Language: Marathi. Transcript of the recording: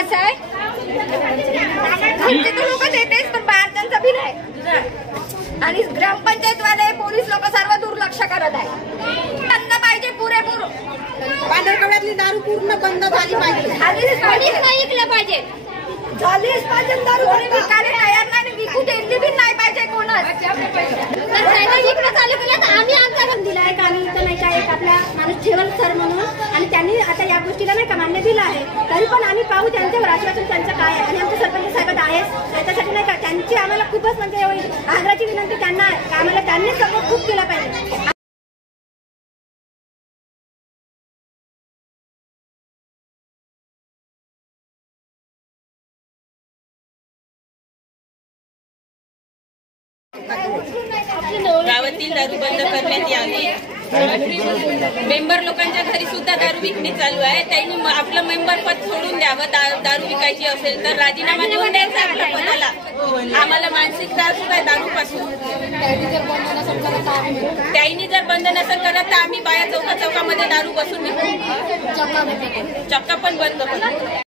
असं आहे आमचे तर लोक देतेच पण बाहेरच्यांचा बी नाही आणि ग्रामपंचायत वाले पोलीस लोक सर्व दुर्लक्ष करत आहे। बंद पाहिजे पुरेपूर पांढरकवड्यातली दारू पूर्ण बंद झाली पाहिजे झालीच नाही विकलं पाहिजे झालीच पाहिजे दारू विकायला तयार नाही विकू दिली बी नाही पाहिजे कोणाच तर त्याला विकणं चालू केलं तर आम्ही आमचा पण दिला आहे आम्ही इथं नाही का एक आपला माणूस ठेवल सर म्हणून आणि त्यांनी आता या गोष्टीला नाही का मान्य दिलं आहे तरी पण आम्ही पाहू त्यांच्यावर आश्वासन त्यांचं काय आहे आणि आमचे सरपंच साहेब आहे त्याच्यासाठी नाही का त्यांची आम्हाला खूपच म्हणजे आग्रहाची विनंती त्यांना आम्हाला त्यांनी सपोर्ट खूप केला पाहिजे। गावातील दारू बंद करण्यात यावी। मेंबर लोकांच्या घरी सुद्धा दारू विकणे चालू आहे त्यांनी आपलं मेंबर पद सोडून द्यावं दारू विकायची असेल तर राजीनामा देऊन द्यायचा आपल्या पदाला। आम्हाला मानसिक त्रास होत आहे दारूपासून त्यांनी जर बंद नसेल करत तर आम्ही बाया चौकामध्ये दारू बसून विकू चक्का पण बंद करू।